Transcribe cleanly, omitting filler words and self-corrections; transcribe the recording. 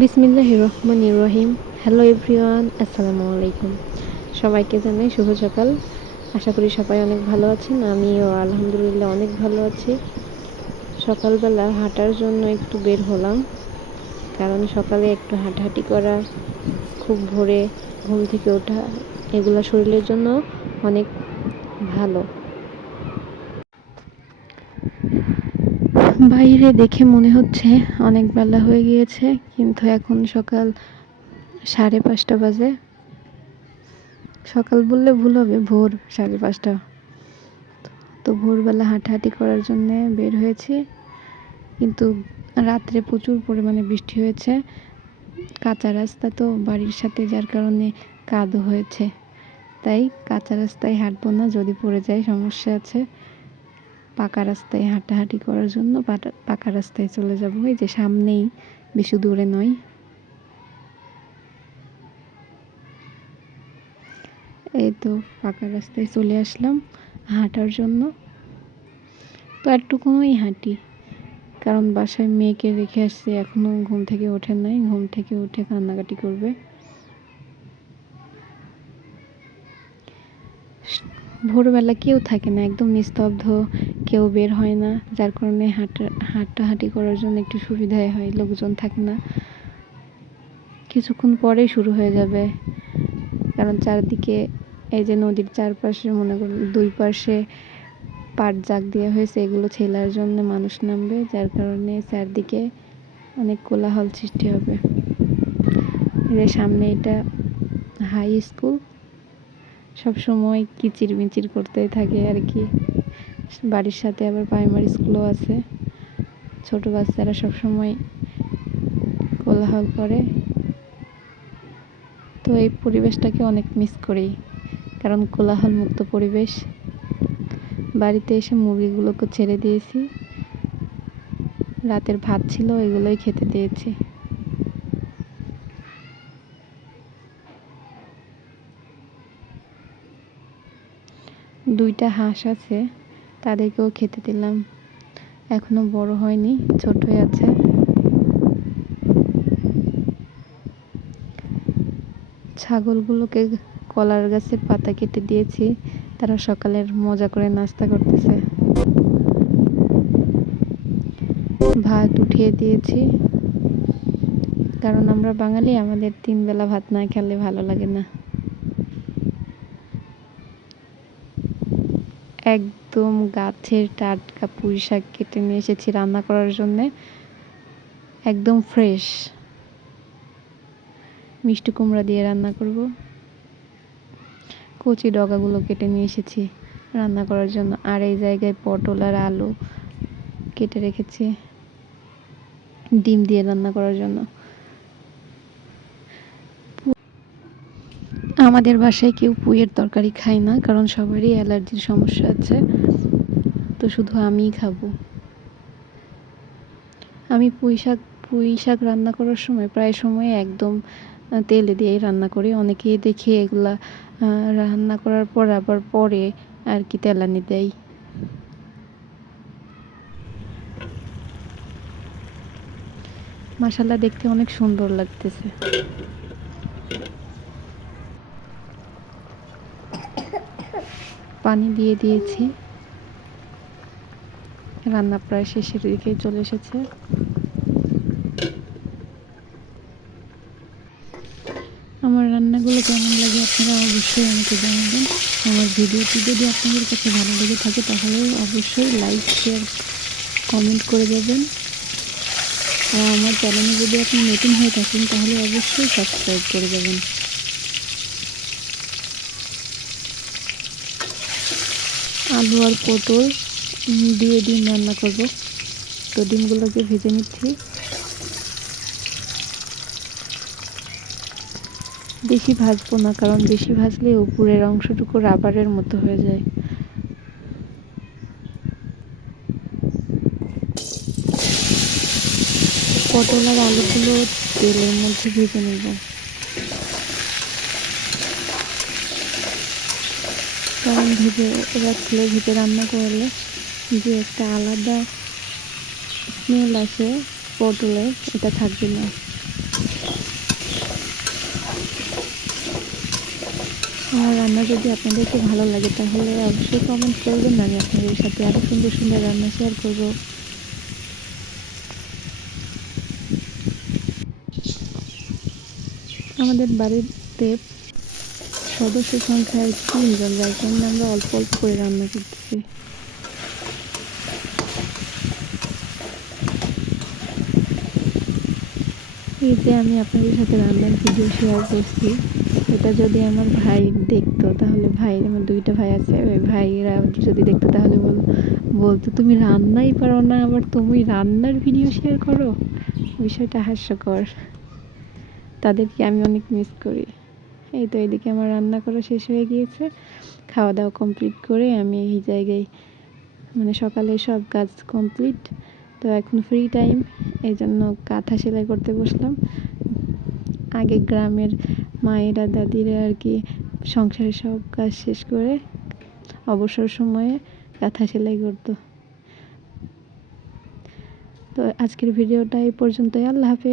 বিসমিল্লাহির রহমানির রহিম। Hello everyone, আসসালামু আলাইকুম। সবাইকে জানাই শুভ সকাল। আশা করি সবাই অনেক ভালো আছেন। আমিও আলহামদুলিল্লাহ অনেক ভালো আছি। সকালবেলা হাঁটার জন্য একটু বের হলাম, কারণ সকালে একটু হাঁটাহাঁটি করা, খুব ভোরে ঘুম থেকে ওঠা, এগুলো শরীরের জন্য অনেক ভালো। বাইরে দেখে মনে হচ্ছে অনেক বেলা হয়ে গিয়েছে, কিন্তু এখন সকাল 5:30 বাজে। সকাল বললে ভুল হবে, ভোর 5:30। তো ভোরবেলা হাঁটাহাঁটি করার জন্য বের হয়েছি, কিন্তু রাত্রে প্রচুর পরিমাণে বৃষ্টি হয়েছে। কাঁচা রাস্তা তো বাড়ির সাথে, যার কারণে কাদো হয়েছে। তাই কাঁচা রাস্তায় হাঁটবো না, যদি পড়ে যায় সমস্যা আছে। পাকা রাস্তায় হাঁটাহাঁটি করার জন্য পাকা রাস্তায় চলে যাব। এই যে সামনেই, বেশি দূরে নয়। এই তো পাকা রাস্তায় চলে আসলাম হাঁটার জন্য। তো একটুকুই হাঁটি, কারণ বাসায় মেয়েকে রেখে আসছি, এখনও ঘুম থেকে ওঠে নাই। ঘুম থেকে উঠে কান্নাকাটি করবে। ভোরবেলা কেউ থাকে না, একদম নিস্তব্ধ, কেউ বের হয় না, যার কারণে হাঁটাহাঁটি করার জন্য একটু সুবিধাই হয়, লোকজন থাকে না। কিছুক্ষণ পরেই শুরু হয়ে যাবে, কারণ চারদিকে এই যে নদীর চারপাশে মনে করুন 2 পাশে পাট জাগ দেওয়া হয়েছে, এগুলো ছেলার জন্য মানুষ নামবে, যার কারণে চারদিকে অনেক কোলাহল সৃষ্টি হবে। এর সামনে এটা হাই স্কুল, সবসময় কিচির মিচির করতেই থাকে আর কি। বাড়ির সাথে আবার প্রাইমারি স্কুলও আছে। ছোট বাচ্চারা সবসময় কোলাহল করে। তো এই পরিবেশটাকে অনেক মিস করি, কারণ কোলাহল মুক্ত পরিবেশ। বাড়িতে এসে মুরগিগুলোকে ছেড়ে দিয়েছি, রাতের ভাত ছিল, এগুলোই খেতে দিয়েছি। দুইটা হাঁস আছে, তাদেরকেও খেতে দিলাম। এখনো বড় হয়নি, ছোটই আছে। ছাগলগুলোকে কলার গাছের পাতা কেটে দিয়েছি, তারা সকালের মজা করে নাস্তা করতেছে। ভাত উঠিয়ে দিয়েছি, কারণ আমরা বাঙালি, আমাদের 3 বেলা ভাত না খেলে ভালো লাগে না। একদম গাছের টাটকা পুঁই শাক কেটে নিয়ে এসেছি রান্না করার জন্যে, একদম ফ্রেশ। মিষ্টি কুমড়া দিয়ে রান্না করব। কচি ডগাগুলো কেটে নিয়ে এসেছি রান্না করার জন্য। আর এই জায়গায় পটল আর আলু কেটে রেখেছি ডিম দিয়ে রান্না করার জন্য। আমাদের বাসায় কেউ পুঁইয়ের তরকারি খায় না, কারণ সবারই অ্যালার্জির সমস্যা আছে। তো শুধু আমিই খাবো। আমি পুঁই শাক রান্না করার সময় প্রায় সময় একদম তেলে দিয়েই রান্না করি। অনেকেই দেখি এগুলা রান্না করার পর আবার পরে আর কি তেলানি দেয়। মাশাআল্লাহ, দেখতে অনেক সুন্দর লাগতেছে। পানি দিয়ে দিয়েছি, রান্না প্রায় শেষের দিকে চলে এসেছে। আমার রান্নাগুলো কেমন লাগে আপনারা অবশ্যই আমাকে জানাবেন। আমার ভিডিওটি যদি আপনাদের কাছে ভালো লেগে থাকে, তাহলে অবশ্যই লাইক, শেয়ার, কমেন্ট করে দেবেন। আর আমার চ্যানেলে যদি আপনি নতুন হয়ে থাকেন, তাহলে অবশ্যই সাবস্ক্রাইব করে দেবেন। আলু আর পটল দিয়ে ডিম রান্না করব। তো ডিমগুলোকে ভেজে নিচ্ছি। বেশি ভাজবো না, কারণ বেশি ভাজলে উপরের অংশটুকু রাবারের মতো হয়ে যায়। পটল আর আলুগুলো তেলের মধ্যে ভেজে নেব, কারণ ভেজে রাখলে, ভেজে রান্না করলে যে একটা আলাদা স্মেল আসে পটলের, এটা থাকবে না। আমার রান্না যদি আপনাদেরকে ভালো লাগে তাহলে অবশ্যই কমেন্ট করবেন, আমি আপনাদের সাথে আরও সুন্দর সুন্দর রান্না শেয়ার করব। আমাদের বাড়িতে সদস্য সংখ্যা 3 জন, যার কারণে আমরা অল্প অল্প করে রান্না করতেছি। এই যে আমি আপনাদের সাথে রান্নার ভিডিও শেয়ার করছি, এটা যদি আমার ভাই দেখতো তাহলে, আমার 2টা ভাই আছে, ওই ভাইরা যদি দেখতো তাহলে বলতো তুমি রান্নাই পারো না, আবার তুমি রান্নার ভিডিও শেয়ার করো। বিষয়টা হাস্যকর, তাদেরকে আমি অনেক মিস করি। এই তো এদিকে আমার রান্না করা শেষ হয়ে গিয়েছে, খাওয়া দাওয়া কমপ্লিট করে আমি এই জায়গায়, মানে সকালে সব কাজ কমপ্লিট, তো এখন ফ্রি টাইম, এই জন্য কাঁথা সেলাই করতে বসলাম। আগে গ্রামের মায়েরা দাদিরা আর কি সংসারের সব কাজ শেষ করে অবসর সময়ে কাঁথা সেলাই করতো। তো আজকের ভিডিওটা এই পর্যন্তই, আল্লাহ হাফেজ।